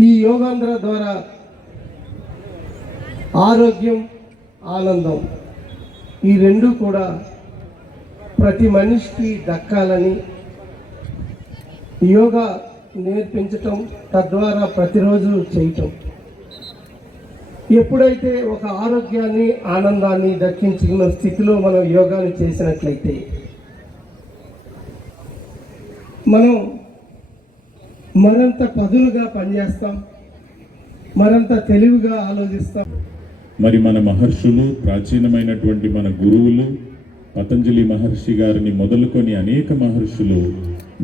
ఈ యోగాంధ్ర ద్వారా ఆరోగ్యం, ఆనందం ఈ రెండు కూడా ప్రతి మనిషికి దక్కాలని యోగా నేర్పించటం, తద్వారా ప్రతిరోజు చేయటం. ఎప్పుడైతే ఒక ఆరోగ్యాన్ని, ఆనందాన్ని దక్కించుకున్న స్థితిలో మనం యోగాని చేసినట్లయితే మనం మరింత పదులుగా పనిచేస్తాం, మరింత తెలివిగా ఆలోచిస్తాం. మరి మన మహర్షులు, ప్రాచీనమైనటువంటి మన గురువులు, పతంజలి మహర్షి గారిని మొదలుకొని అనేక మహర్షులు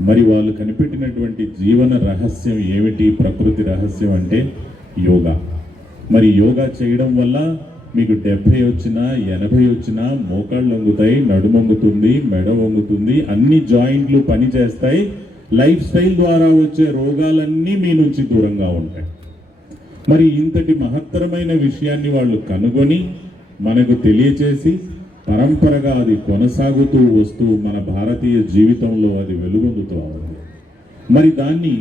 మరి వాళ్ళు కనిపెట్టినటువంటి జీవన రహస్యం ఏమిటి, ప్రకృతి రహస్యం అంటే యోగా. మరి యోగా చేయడం వల్ల మీకు 70 వచ్చినా 80 వచ్చినా మోకాళ్ళు వంగుతాయి, నడుము వంగుతుంది, మెడ వంగుతుంది, అన్ని జాయింట్లు పనిచేస్తాయి. లైఫ్ స్టైల్ ద్వారా వచ్చే రోగాలన్నీ మీ నుంచి దూరంగా ఉంటాయి. మరి ఇంతటి మహత్తరమైన విషయాన్ని వాళ్ళు కనుగొని మనకు తెలియచేసి పరంపరగా అది కొనసాగుతూ వస్తూ మన భారతీయ జీవితంలో అది వెలుగొందుతూ ఉంది. మరి దాన్ని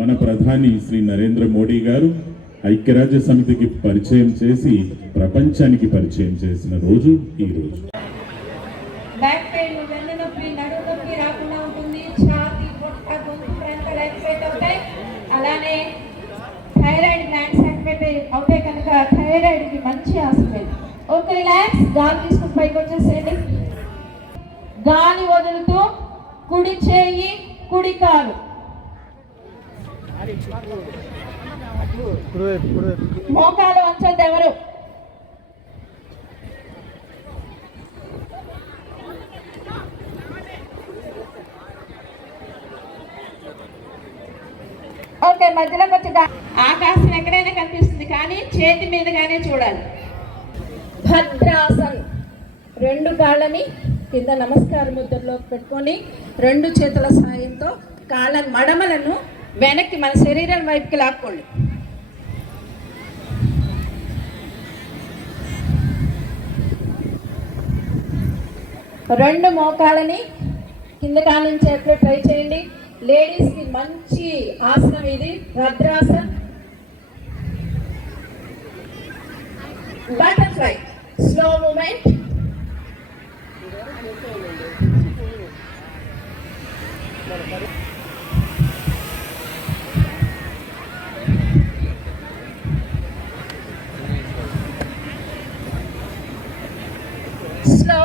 మన ప్రధాని శ్రీ నరేంద్ర మోడీ గారు ఐక్యరాజ్య సమితికి పరిచయం చేసి ప్రపంచానికి పరిచయం చేసిన రోజు ఈ రోజు. అలానే థైరాయిడ్ గ్లాండ్స్ యాక్టివేట్ అవుతే కనుక థైరాయిడ్కి మంచి ఆసనం. Okay, relax. గాలి తీసుకుని పైకి వచ్చేసేయండి. గాలి వదులుతూ కుడి చేయి, కుడి కాలు, మోకాలు వంచొద్దు ఎవరు. ఓకే, మధ్యలోకి వచ్చి ఆకాశం ఎక్కడైనా కనిపిస్తుంది కానీ చేతి మీదగానే చూడాలి. భద్రాసన్. 2 కాళ్ళని కింద నమస్కార ముద్రలో పెట్టుకొని 2 చేతుల సాయంతో కాళ్ళ మడమలను వెనక్కి మన శరీరం వైపుకి లాక్కోండి. రెండు మోకాళ్ళని కింద కానించి ఎట్లా ట్రై చేయండి. లేడీస్కి మంచి ఆసనం ఇది, Bhadrasan. Butterfly, slow movement. Slow.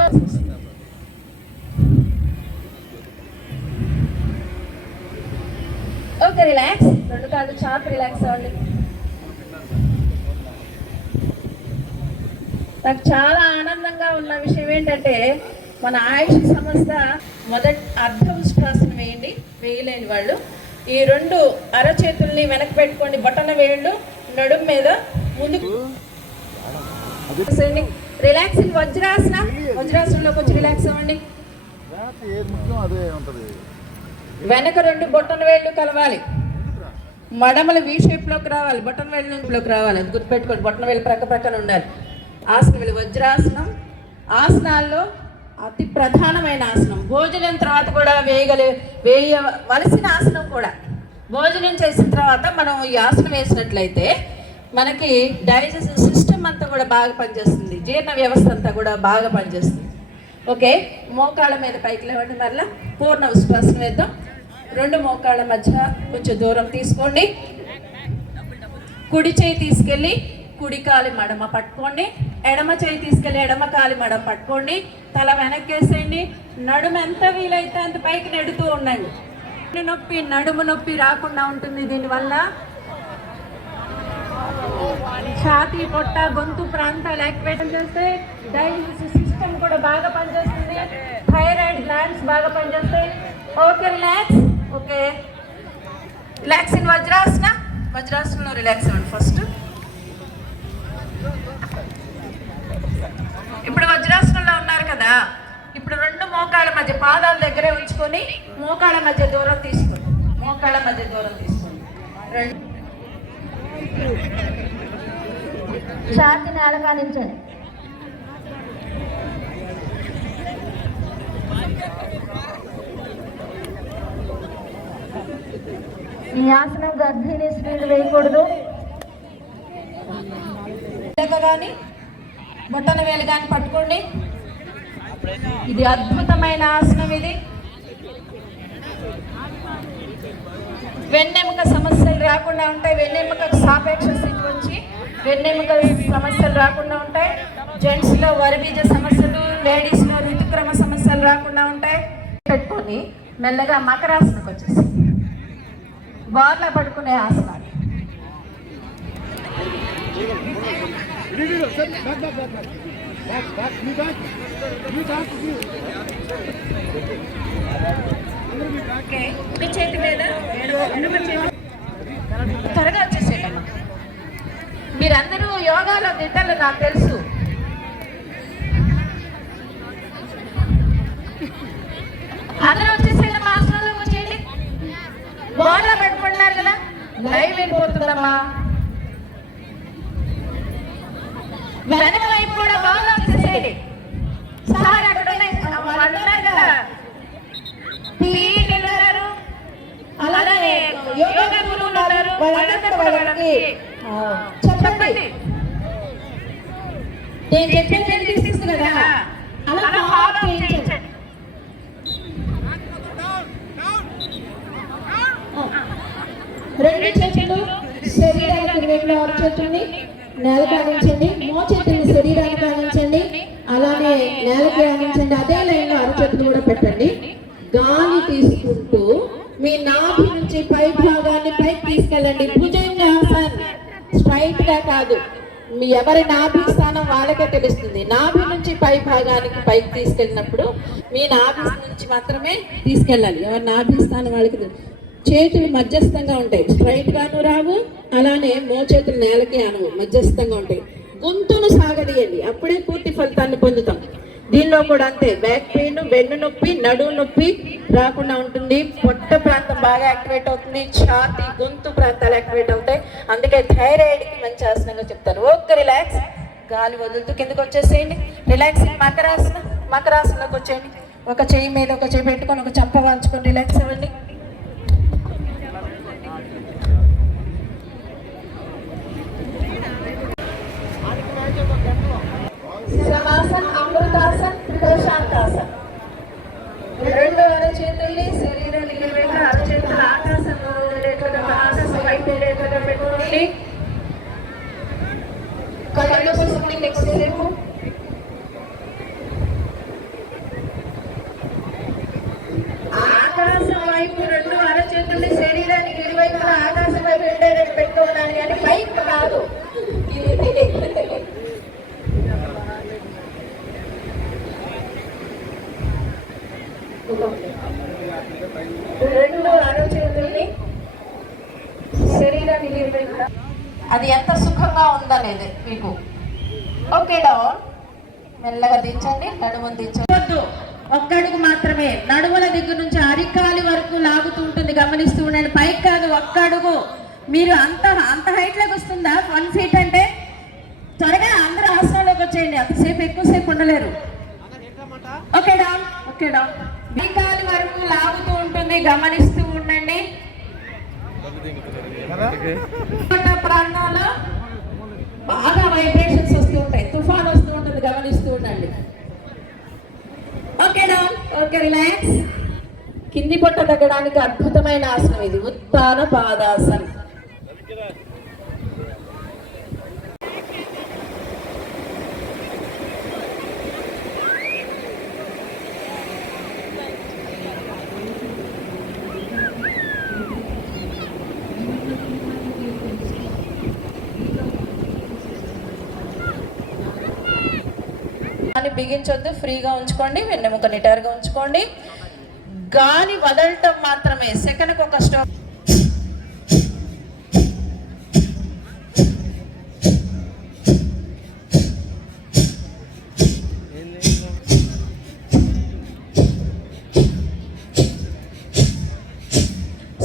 Okay, relax. 2 కాళ్ళు చాపు, రిలాక్స్ అవ్వండి. నాకు చాలా ఆనందంగా ఉన్న విషయం ఏంటంటే మన ఆయుష్ సంస్థ మొదటి అర్ధఉష్ట్రాసనం వేయండి. వేయలేని వాళ్ళు ఈ 2 అరచేతుల్ని వెనక్కి పెట్టుకోండి. బొటన వేళ్ళు నడుము మీద ముందుకు. రిలాక్సింగ్ వజ్రాసన. వజ్రాసనంలోకి వచ్చి రిలాక్స్ అవ్వండి. వెనక 2 బొటన వేళ్ళు కలవాలి. మడమలు వి షేప్లోకి రావాలి. బొటన వేళ్ళ నుంచిలోకి రావాలి. అది గుర్తుపెట్టుకోండి. బొటన వేళ్ళు ప్రక్క ప్రక్కన ఉండాలి. ఆసనం వజ్రాసనం. ఆసనాల్లో అతి ప్రధానమైన ఆసనం. భోజనం తర్వాత కూడా వేయవలసిన ఆసనం కూడా. భోజనం చేసిన తర్వాత మనం ఈ ఆసనం వేసినట్లయితే మనకి డైజెస్టివ్ సిస్టమ్ అంతా కూడా బాగా పనిచేస్తుంది. జీర్ణ వ్యవస్థ అంతా కూడా బాగా పనిచేస్తుంది. ఓకే, మోకాళ్ళ మీద పైకి లేవండి. మరలా పూర్ణ ఉష్ట్రాసనం వేద్దాం. 2 మోకాళ్ళ మధ్య కొంచెం దూరం తీసుకోండి. కుడి చేయి తీసుకెళ్ళి కుడి కాలి మడమ పట్టుకోండి. ఎడమ చేయి తీసుకెళ్ళి ఎడమ కాలి మడమ పట్టుకోండి. తల వెనక్కేసేయండి. నడుము ఎంత వీలైతే అంత పైకి నెడుతూ ఉండండి. నొప్పి, నడుము నొప్పి రాకుండా ఉంటుంది. దీనివల్ల ఛాతీ, పొట్ట, గొంతు ప్రాంతాలు యాక్టివేట్ చేస్తే డైజెస్టివ్ సిస్టమ్ కూడా బాగా పనిచేస్తుంది. థైరాయిడ్ గ్లాండ్స్ బాగా పనిచేస్తాయి. Okay, relax. Okay, relax in Vajrasana. వజ్రాసనంలో రిలాక్స్ అవ్వండి ఫస్ట్. ఇప్పుడు వజ్రాసనంలో ఉన్నారు కదా, ఇప్పుడు 2 మోకాళ్ళ మధ్య పాదాల దగ్గరే ఉంచుకొని మోకాళ్ళ మధ్య దూరం తీసుకోండి. మోకాళ్ళ మధ్య దూరం తీసుకోండి. 2 ఛాతీని అలకానించండి. ఈ ఆసనం గర్భిణీ స్త్రీలు వేయకూడదు. కానీ బొట్టన వేలు కానీ పట్టుకోండి. ఇది అద్భుతమైన ఆసనం. ఇది వెన్నెముక సమస్యలు రాకుండా ఉంటాయి. వెన్నెముకకు సాపేక్ష స్థితి వచ్చి వెన్నెముక సమస్యలు రాకుండా ఉంటాయి. జెంట్స్లో వరిబీజ సమస్యలు, లేడీస్లో ఋతుక్రమ సమస్యలు రాకుండా ఉంటాయి. పెట్టుకొని మెల్లగా మకరాసనకు వచ్చేసి బార్లా పడుకునే ఆసనాలు. మీ చేతి మీద త్వరగా వచ్చేసేటమ్మా. మీరందరూ యోగాలో దిట్టలు నాకు తెలుసు. అందరూ వచ్చేసేటమ్మా, ఆసనాలు వచ్చేయండి. బాగా పెట్టుకుంటున్నారు కదా, లైవ్ వెళ్ళిపోతుందమ్మా. వెనక వైపు కూడా బాగా వచ్చేసేయండి. సార్ అక్కడ వాళ్ళు ఉన్నారు కదా, పీఈటీలు ఉన్నారు, అలానే యోగా గురువులు ఉన్నారు. వాళ్ళందరూ కూడా వాళ్ళకి చెప్పండి. నేను చెప్పేది తీసుకున్నా కదా, అలా ఫాలో చేయించండి. రెండు చేతులు శరీరానికి ఇరువైపులా అరచేతుల్ని నేలకు ఆనించండి. మోచేతుల్ని శరీరానికి ఆనించండి, అలానే నేలకు ఆనించండి. అదే లైన్లో అరచేతులు కూడా పెట్టండి. గాలి తీసుకుంటూ మీ నాభి నుంచి పై భాగాన్ని పైకి తీసుకెళ్ళండి. భుజంగాసన్, స్ట్రైట్ గా కాదు. మీ ఎవరి నాభి స్థానం వాళ్ళకే తెలుస్తుంది. నాభి నుంచి పై భాగానికి పైకి తీసుకెళ్ళినప్పుడు మీ నాభి నుంచి మాత్రమే తీసుకెళ్ళాలి. ఎవరి నాభి స్థానం వాళ్ళకి. చేతులు మధ్యస్థంగా ఉంటాయి, స్ట్రైట్ గాను రావు, అలానే మోచేతులు నేలకి ఆనవు, మధ్యస్థంగా ఉంటాయి. గొంతును సాగదీయండి, అప్పుడే పూర్తి ఫలితాన్ని పొందుతాం. దీనిలో కూడా అంతే. బ్యాక్ పెయిన్, వెన్ను నొప్పి, నడుము నొప్పి రాకుండా ఉంటుంది. పొట్ట ప్రాంతం బాగా యాక్టివేట్ అవుతుంది. ఛాతీ, గొంతు ప్రాంతాలు యాక్టివేట్ అవుతాయి. అందుకే థైరాయిడ్కి మంచి ఆసనంగా చెప్తారు. Okay, relax. గాలి వదులుతూ కిందకి వచ్చేసేయండి. రిలాక్స్. మకరాసన, మకరాసనలోకి వచ్చేయండి. ఒక చెయ్యి మీద ఒక చెయ్యి పెట్టుకొని ఒక చంప వాంచుకొని రిలాక్స్ అవ్వండి. శవాసన్, అమృతాసన్, ప్రశాంతాసన్. రెండు అరచేతుల్ని శరీరానికి వెళ్ళి అరచేతులు ఆకాశంలో ఉండేట్లుగా, ఆకాశం వైపు ఉండేట్లుగా పెట్టుకోండి. కళ్ళు మూసుకుని ఎక్కువసేపు ఆకాశం వైపు రెండు అరచేతుల్ని శరీరానికి ఇరువైపులా ఆకాశం వైపు ఉండేటట్టు పెట్టుకోవాలి, కానీ పైకి కాదు. రెండు అరచేతుల్ని శరీరానికి ఇరువైపులా. అది ఎంత సుఖంగా ఉందనేది మీకు. Okay, down. మెల్లగా దించండి, నడుమును దించవద్దు. ఒక్కడుగు మాత్రమే. నడుముల దగ్గర నుంచి అరికాలి వరకు లాగుతూ ఉంటుంది, గమనిస్తూ ఉండండి. పైకి కాదు, ఒక్కడుగు. మీరు అంత హైట్లోకి వస్తుందా 1 feet అంటే? త్వరగా అందరూ ఆసనాల్లోకి వచ్చేయండి, అంతసేపు ఎక్కువసేపు ఉండలేరు. Okay, down. Okay, down. అరికాలి వరకు లాగుతూ ఉంటుంది, గమనిస్తూ ఉండండి. ప్రాంతాల్లో బాగా వైబ్రేషన్స్ వస్తూ ఉంటాయి, తుఫాన్ వస్తూ ఉంటుంది, గమనిస్తూ ఉండండి. Okay, down. Okay, relax. కింది పొట్ట తగ్గడానికి అద్భుతమైన ఆసనం ఇది, ఉత్తాన పాదాసన్. బిగించొద్దు, ఫ్రీగా ఉంచుకోండి. వెన్నెముక నిటారుగా ఉంచుకోండి. గాలి వదలటం మాత్రమే. సెకండ్కి ఒక స్టాప్.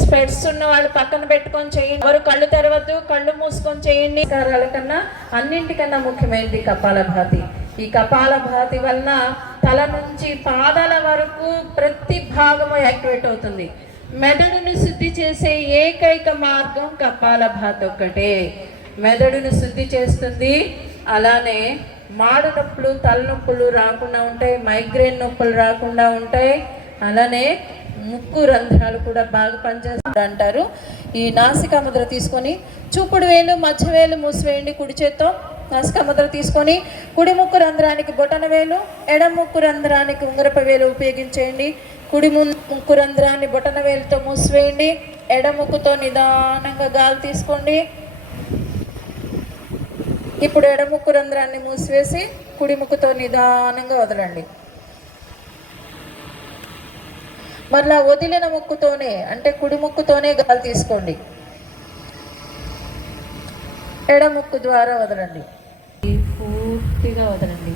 స్పెట్స్ ఉన్న వాళ్ళు పక్కన పెట్టుకొని చేయండి. ఎవరు కళ్ళు తెరవద్దు, కళ్ళు మూసుకొని చేయండి. కన్నా అన్నింటికన్నా ముఖ్యమైనది కపాలభాతి. ఈ కపాలభాతి వలన తల నుంచి పాదాల వరకు ప్రతి భాగము యాక్టివేట్ అవుతుంది. మెదడును శుద్ధి చేసే ఏకైక మార్గం కపాలభాతి ఒక్కటే. మెదడును శుద్ధి చేస్తుంది. అలానే మాడ నొప్పులు, తలనొప్పులు రాకుండా ఉంటాయి, మైగ్రేన్ నొప్పులు రాకుండా ఉంటాయి. అలానే ముక్కు రంధ్రాలు కూడా బాగా పనిచేస్తుంది అంటారు. ఈ నాసికా ముద్ర తీసుకొని చూపుడు వేలు, మధ్య వేలు మూసివేయండి కుడి చేత్తో. నాసికా ముద్ర తీసుకొని కుడి ముక్కు రంధ్రానికి బొటన వేలు, ఎడమ ముక్కు రంధ్రానికి ఉంగరపు వేలు ఉపయోగించేయండి. కుడి ముక్కు రంధ్రాన్ని బొటన వేలుతో మూసివేయండి. ఎడమ ముక్కుతో నిదానంగా గాలి తీసుకోండి. ఇప్పుడు ఎడమ ముక్కు రంధ్రాన్ని మూసివేసి కుడి ముక్కుతో నిదానంగా వదలండి. మళ్ళా వదిలిన ముక్కుతోనే, అంటే కుడి ముక్కుతోనే గాలి తీసుకోండి. ఎడమ ముక్కు ద్వారా వదలండి. పూర్తిగా వదలండి.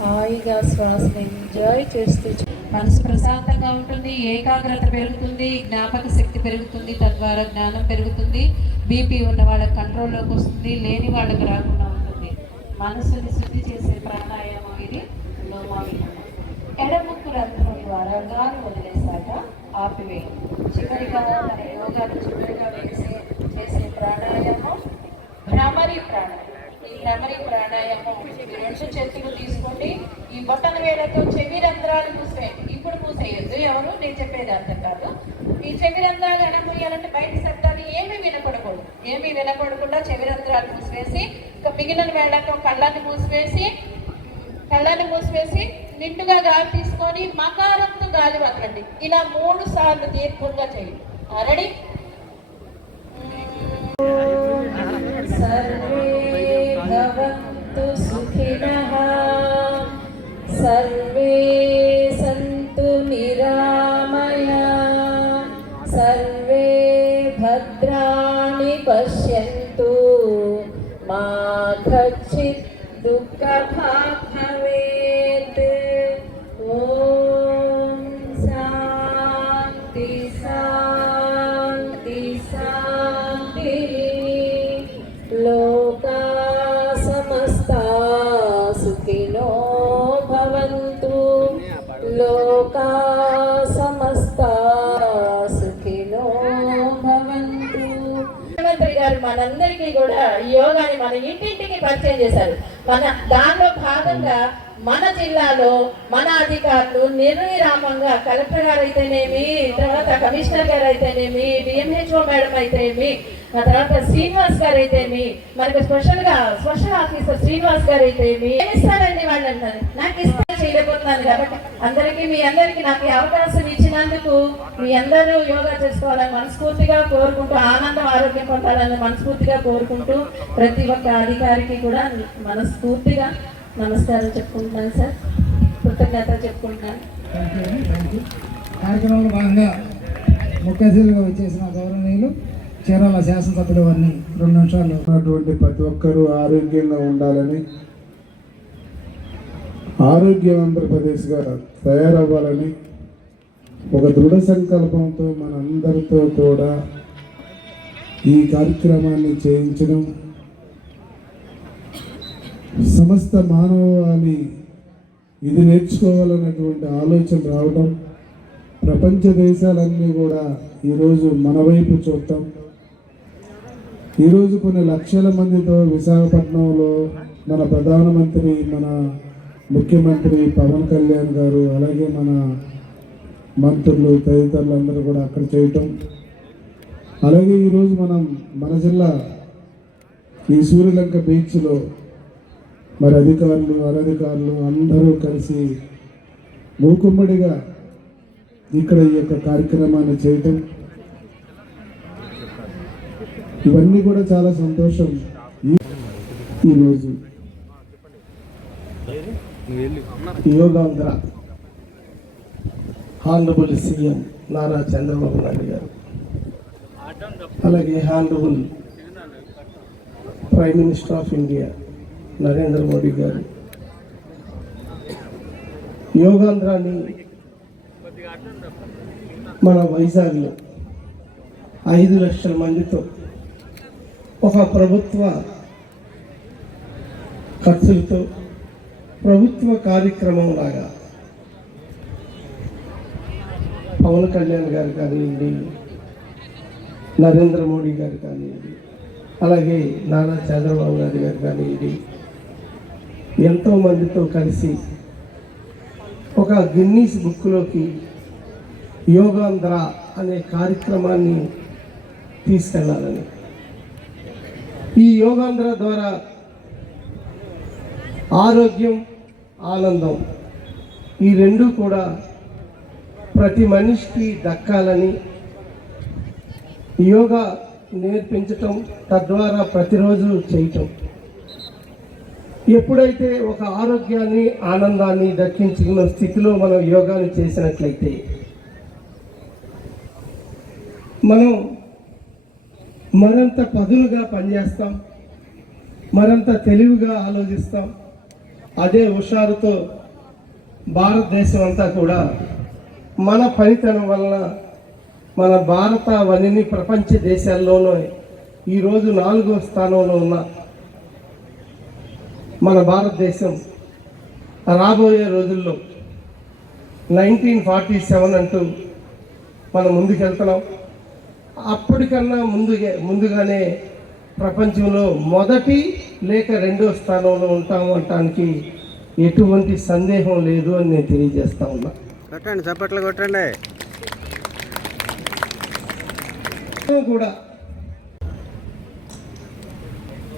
హాయిగా శ్వాసను ఎంజాయ్ చేస్తూ మనసు ప్రశాంతంగా ఉంటుంది, ఏకాగ్రత పెరుగుతుంది, జ్ఞాపక శక్తి పెరుగుతుంది, తద్వారా జ్ఞానం పెరుగుతుంది. బీపీ ఉన్న వాళ్ళకి కంట్రోల్లోకి వస్తుంది, లేని వాళ్ళకి రాకుండా ఉంటుంది. మనసుని శుద్ధి చేసే ప్రాణాయామం ఇది నోమావియామం. ఎడముక్కు రంధ్రం ద్వారా గాలి వదిలేశాక ఆపివేయండి. చివరిగా మన యోగాలు చివరిగా చేసే ప్రాణాయామం భ్రమరి ప్రాణాయామం. ఈ భ్రమరి ప్రాణాయామం రెండు చేతులు తీసుకోండి. ఈ బొట్టన వేలతో చెవి రంధ్రాలు మూసేయండి. ఇప్పుడు మూసేయద్దు ఎవరు, నేను చెప్పేది అర్థం కాదు. ఈ చెవి రంధ్రాలు ఎలా మూయాలంటే బయట శబ్దాలు ఏమీ వినకూడకుండా చెవి రంధ్రాలు మూసివేసి, ఇంకా మిగిలిన వేళతో కళ్ళని మూసివేసి నిండుగా గాలి తీసుకొని మకారంతో గాలి వదలండి. ఇలా 3 సార్లు దీర్ఘంగా చేయండి. రెడీ? సర్వే భవంతు సుఖినః, సర్వే సంతు నిరామయాః, సర్వే భద్రాణి పశ్యంతు, మా కచ్చిత్ దుఃఖభాగ్ భవేత్. ఓం శాంతి శాంతి శాంతి. లోకా సమస్తా సుఖినో భవంతు, లోకా సమస్తా సుఖినో భవంతు. ముఖ్యమంత్రి గారు మనందరికీ కూడా యోగాని మన ఇంటింటికి పరిచయం చేశారు. దానిలో భాగంగా మన జిల్లాలో మన అధికారులు నిర్విరామంగా కలెక్టర్ గారు అయితేనేమి, తర్వాత కమిషనర్ గారు అయితేనేమి, డిఎంహెచ్ఓ మేడం అయితేనేమి, ఆ తర్వాత శ్రీనివాస్ గారు అయితేమి, మనకు స్పెషల్ ఆఫీసర్ శ్రీనివాస్ గారు అయితేమి ఇస్తారండి. వాళ్ళు అంటారు నాకు ఇష్టం చేయలేకపోతున్నాను. కాబట్టి మీ అందరికీ నాకు ఈ అవకాశం ఇచ్చినందుకు మీ అందరూ యోగా చేసుకోవాలని మనస్ఫూర్తిగా కోరుకుంటూ, ఆనందం ఆరోగ్యం పొందాలని మనస్ఫూర్తిగా కోరుకుంటూ, ప్రతి ఒక్క అధికారికి కూడా మనస్ఫూర్తిగా నమస్కారం చెప్పుకుంటున్నాను సార్, కృతజ్ఞత చెప్పుకుంటున్నాను. కార్యక్రమంలో భాగంగా ముఖ్య అతిథులుగా వచ్చేసిన గౌరవనీయులు చీరాల శాసనసభ్యులు వారిని 2 నిమిషాలు. ఉన్నటువంటి ప్రతి ఒక్కరూ ఆరోగ్యంగా ఉండాలని, ఆరోగ్యం ఆంధ్రప్రదేశ్గా తయారవ్వాలని ఒక దృఢ సంకల్పంతో మనందరితో కూడా ఈ కార్యక్రమాన్ని చేయించడం, సమస్త మానవాళి ఇది నేర్చుకోవాలన్నటువంటి ఆలోచన రావడం, ప్రపంచ దేశాలన్నీ కూడా ఈరోజు మన వైపు చూడటం, ఈరోజు కొన్ని లక్షల మందితో విశాఖపట్నంలో మన ప్రధానమంత్రి, మన ముఖ్యమంత్రి పవన్ కళ్యాణ్ గారు, అలాగే మన మంత్రులు తదితరులు అందరూ కూడా అక్కడ చేయటం, అలాగే ఈరోజు మన జిల్లా ఈ సూర్యలంక బీచ్లో మరి అధికారులు అనధికారులు అందరూ కలిసి మూకుమ్మడిగా ఇక్కడ ఈ యొక్క కార్యక్రమాన్ని చేయటం, ఇవన్నీ కూడా చాలా సంతోషం. ఈరోజు యోగాంధ్ర హానరబుల్ సీఎం నారా చంద్రబాబు నాయుడు గారు, అలాగే honourable prime minister of India Narendra Modi గారు యోగాంధ్రాన్ని మన వైజాగ్లో 5 లక్షల మందితో ఒక ప్రభుత్వ ఖర్చులతో ప్రభుత్వ కార్యక్రమం లాగా పవన్ కళ్యాణ్ గారు కానివ్వండి, నరేంద్ర మోడీ గారు కానివ్వండి, అలాగే నారా చంద్రబాబు నాయుడు గారు కానివ్వండి, ఎంతోమందితో కలిసి ఒక గిన్నీస్ బుక్లోకి యోగాంధ్ర అనే కార్యక్రమాన్ని తీసుకెళ్లాలని, ఈ యోగాంధ్ర ద్వారా ఆరోగ్యం, ఆనందం ఈ రెండు కూడా ప్రతి మనిషికి దక్కాలని యోగా నేర్పించటం, తద్వారా ప్రతిరోజు చేయటం. ఎప్పుడైతే ఒక ఆరోగ్యాన్ని, ఆనందాన్ని దక్కించుకున్న స్థితిలో మనం యోగాని చేసినట్లయితే మనం మరింత పదునుగా పనిచేస్తాం, మరింత తెలివిగా ఆలోచిస్తాం. అదే హుషారుతో భారతదేశం అంతా కూడా మన పనితనం వలన మన భారతావనిని ప్రపంచ దేశాల్లోనూ ఈరోజు 4వ స్థానంలో ఉన్న మన భారతదేశం రాబోయే రోజుల్లో 1947 అంటూ మనం ముందుకెళ్తున్నాం. అప్పటికన్నా ముందుగానే ప్రపంచంలో మొదటి లేక 2వ స్థానంలో ఉంటాము అనటానికి ఎటువంటి సందేహం లేదు అని నేను తెలియజేస్తా ఉన్నా. కొట్టండి, చప్పట్లు కొట్టండి. కూడా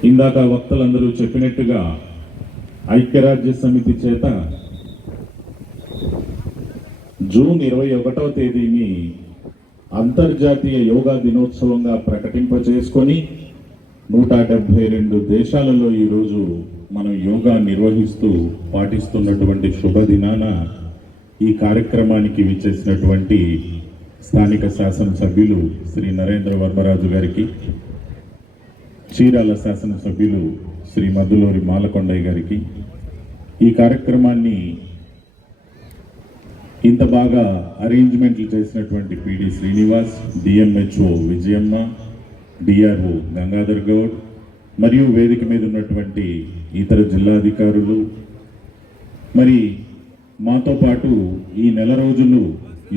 ఇందాక వక్తలందరూ చెప్పినట్టుగా ఐక్యరాజ్య సమితి చేత జూన్ 21వ తేదీని అంతర్జాతీయ యోగా దినోత్సవంగా ప్రకటింపచేసుకొని 172 దేశాలలో ఈరోజు మనం యోగా నిర్వహిస్తూ పాటిస్తున్నటువంటి శుభదినాన ఈ కార్యక్రమానికి విచ్చేసినటువంటి స్థానిక శాసనసభ్యులు శ్రీ నరేంద్ర వర్మరాజు గారికి, చీరాల శాసనసభ్యులు శ్రీ మద్దులూరి మాలకొండయ్య గారికి, ఈ కార్యక్రమాన్ని ఇంత బాగా అరేంజ్మెంట్లు చేసినటువంటి పిడి శ్రీనివాస్, డిఎంహెచ్ఓ విజయమ్మ, డిఆర్ఓ గంగాధర్ గౌడ్ మరియు వేదిక మీద ఉన్నటువంటి ఇతర జిల్లాధికారులు, మరి మాతో పాటు ఈ నెల రోజులు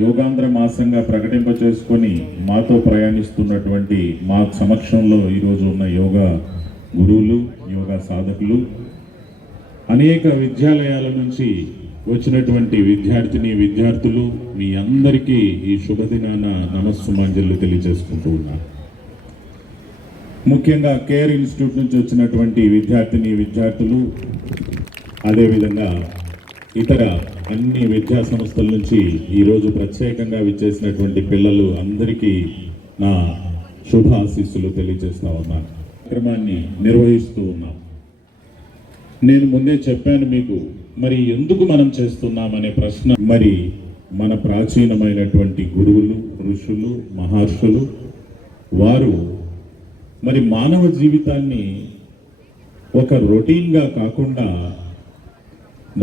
యోగాంధ్ర మాసంగా ప్రకటింప చేసుకొని మాతో ప్రయాణిస్తున్నటువంటి మా సమక్షంలో ఈరోజు ఉన్న యోగా గురువులు, యోగా సాధకులు, అనేక విద్యాలయాల నుంచి వచ్చినటువంటి విద్యార్థులు, మీ అందరికీ ఈ శుభదినాన నమస్సుమాంజలు తెలియజేసుకుంటూ ఉన్నారు. ముఖ్యంగా కేర్ ఇన్స్టిట్యూట్ నుంచి వచ్చినటువంటి విద్యార్థులు, అదేవిధంగా ఇతర అన్ని విద్యా సంస్థల నుంచి ఈరోజు ప్రత్యేకంగా విచ్చేసినటువంటి పిల్లలు అందరికీ నా శుభ ఆశీస్సులు తెలియజేస్తా ఉన్నాను. కార్యక్రమాన్ని నిర్వహిస్తూ ఉన్నాం. నేను ముందే చెప్పాను మీకు, మరి ఎందుకు మనం చేస్తున్నామనే ప్రశ్న. మరి మన ప్రాచీనమైనటువంటి గురువులు, ఋషులు, మహర్షులు వారు మరి మానవ జీవితాన్ని ఒక రొటీన్గా కాకుండా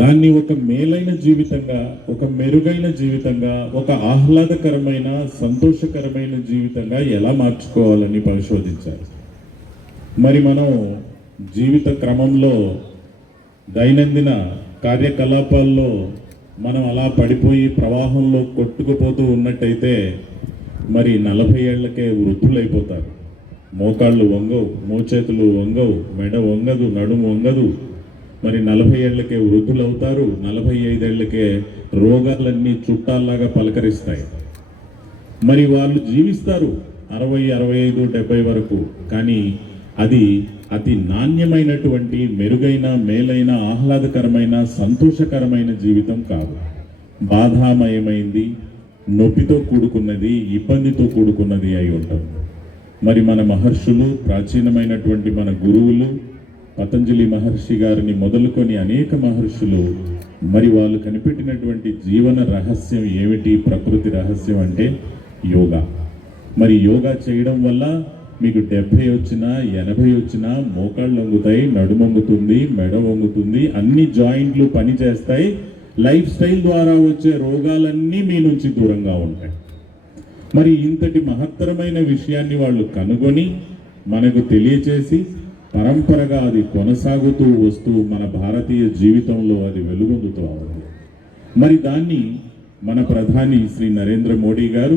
దాన్ని ఒక మేలైన జీవితంగా, ఒక మెరుగైన జీవితంగా, ఒక ఆహ్లాదకరమైన, సంతోషకరమైన జీవితంగా ఎలా మార్చుకోవాలని పరిశోధించారు. మరి మనం జీవిత క్రమంలో దైనందిన కార్యకలాపాల్లో మనం అలా పడిపోయి ప్రవాహంలో కొట్టుకుపోతూ ఉన్నట్టయితే మరి 40 ఏళ్లకే వృద్ధులైపోతారు. మోకాళ్ళు వంగవు, మోచేతులు వంగవు, మెడ వంగదు, నడుము వంగదు. మరి 40 ఏళ్లకే వృద్ధులవుతారు. 45 ఏళ్లకే రోగాలన్నీ చుట్టాల్లాగా పలకరిస్తాయి. మరి వాళ్ళు జీవిస్తారు 60, 65, 70 వరకు. కానీ అది అతి నాణ్యమైనటువంటి, మెరుగైన, మేలైన, ఆహ్లాదకరమైన, సంతోషకరమైన జీవితం కాదు. బాధామయమైంది, నొప్పితో కూడుకున్నది, ఇబ్బందితో కూడుకున్నది అయి ఉంటుంది. మరి మన మహర్షులు, ప్రాచీనమైనటువంటి మన గురువులు, పతంజలి మహర్షి గారిని మొదలుకొని అనేక మహర్షులు, మరి వాళ్ళు కనిపెట్టినటువంటి జీవన రహస్యం ఏమిటి? ప్రకృతి రహస్యం అంటే యోగా. మరి యోగా చేయడం వల్ల మీకు 70 వచ్చినా 80 వచ్చినా మోకాళ్ళు వంగుతాయి, నడుము వంగుతుంది, మెడ వంగుతుంది, అన్ని జాయింట్లు పని చేస్తాయి. లైఫ్ స్టైల్ ద్వారా వచ్చే రోగాలన్నీ మీ నుంచి దూరంగా ఉంటాయి. మరి ఇంతటి మహత్తరమైన విషయాన్ని వాళ్ళు కనుగొని మనకు తెలియచేసి పరంపరగా అది కొనసాగుతూ వస్తూ మన భారతీయ జీవితంలో అది వెలుగొందుతూ ఉంది. మరి దాన్ని మన ప్రధాని శ్రీ నరేంద్ర మోడీ గారు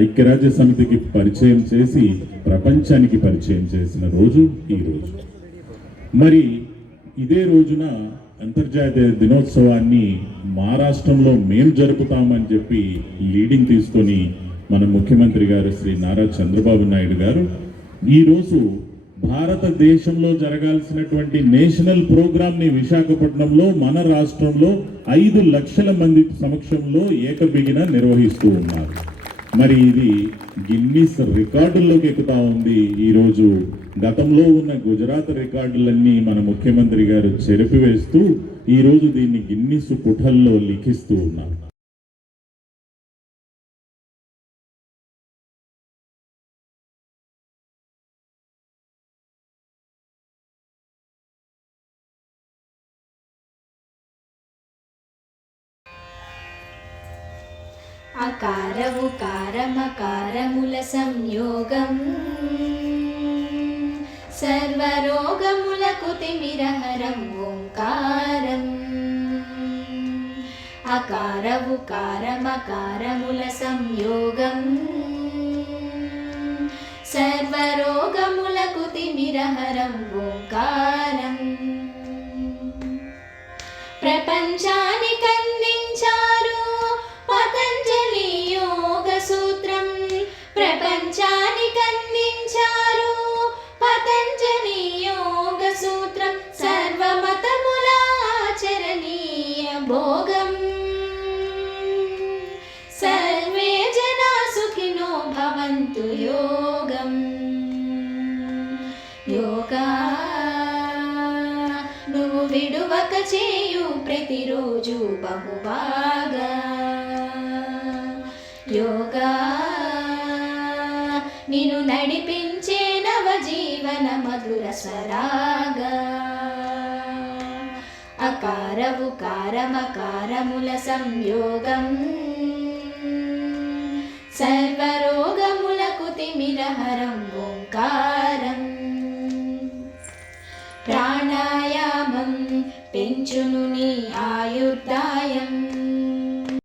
ఐక్యరాజ్య సమితికి పరిచయం చేసి ప్రపంచానికి పరిచయం చేసిన రోజు ఈ రోజు. మరి ఇదే రోజున అంతర్జాతీయ దినోత్సవాన్ని మా రాష్ట్రంలో మేము జరుపుతామని చెప్పి లీడింగ్ తీసుకొని మన ముఖ్యమంత్రి గారు శ్రీ నారా చంద్రబాబు నాయుడు గారు ఈరోజు భారతదేశంలో జరగాల్సినటువంటి నేషనల్ ప్రోగ్రామ్ని విశాఖపట్నంలో మన రాష్ట్రంలో 5 లక్షల మంది సమక్షంలో ఏకబిగిన నిర్వహిస్తూ ఉన్నారు. మరి ఇది గిన్నిస్ రికార్డుల్లోకి ఎక్కుతా ఉంది. ఈరోజు గతంలో ఉన్న గుజరాత్ రికార్డులన్నీ మన ముఖ్యమంత్రి గారు చెరిపివేస్తూ ఈరోజు దీన్ని గిన్నిస్ పుటల్లో లిఖిస్తూ ఉన్నారు. అకారము కారమకారముల సంయోగం సర్వరోగములకు తిమిరహరం ఓంకారం. అకారము కారమకారముల సంయోగం సర్వరోగములకు తిమిరహరం ఓంకారం. ప్రపంచానికి అందించారు పతంజలి యోగ సూత్రం. ప్రపంచానికి అందించారు పతంజలి యోగ సూత్రం. సర్వమతముల ఆచరణీయ భోగం. సర్వే జనా సుఖినో భవంతు యోగం. యోగా నువ్వు విడువక చేయు ప్రతిరోజు బహుబాగా. యోగా నిన్ను నడిపించే నవజీవన మధుర స్వరాగా. అకారవు కారమకారముల సంయోగం సర్వరోగములకు తిమిరహరం ఓంకారం. ప్రాణాయామం పెంచును నీ ఆయుర్దాయం.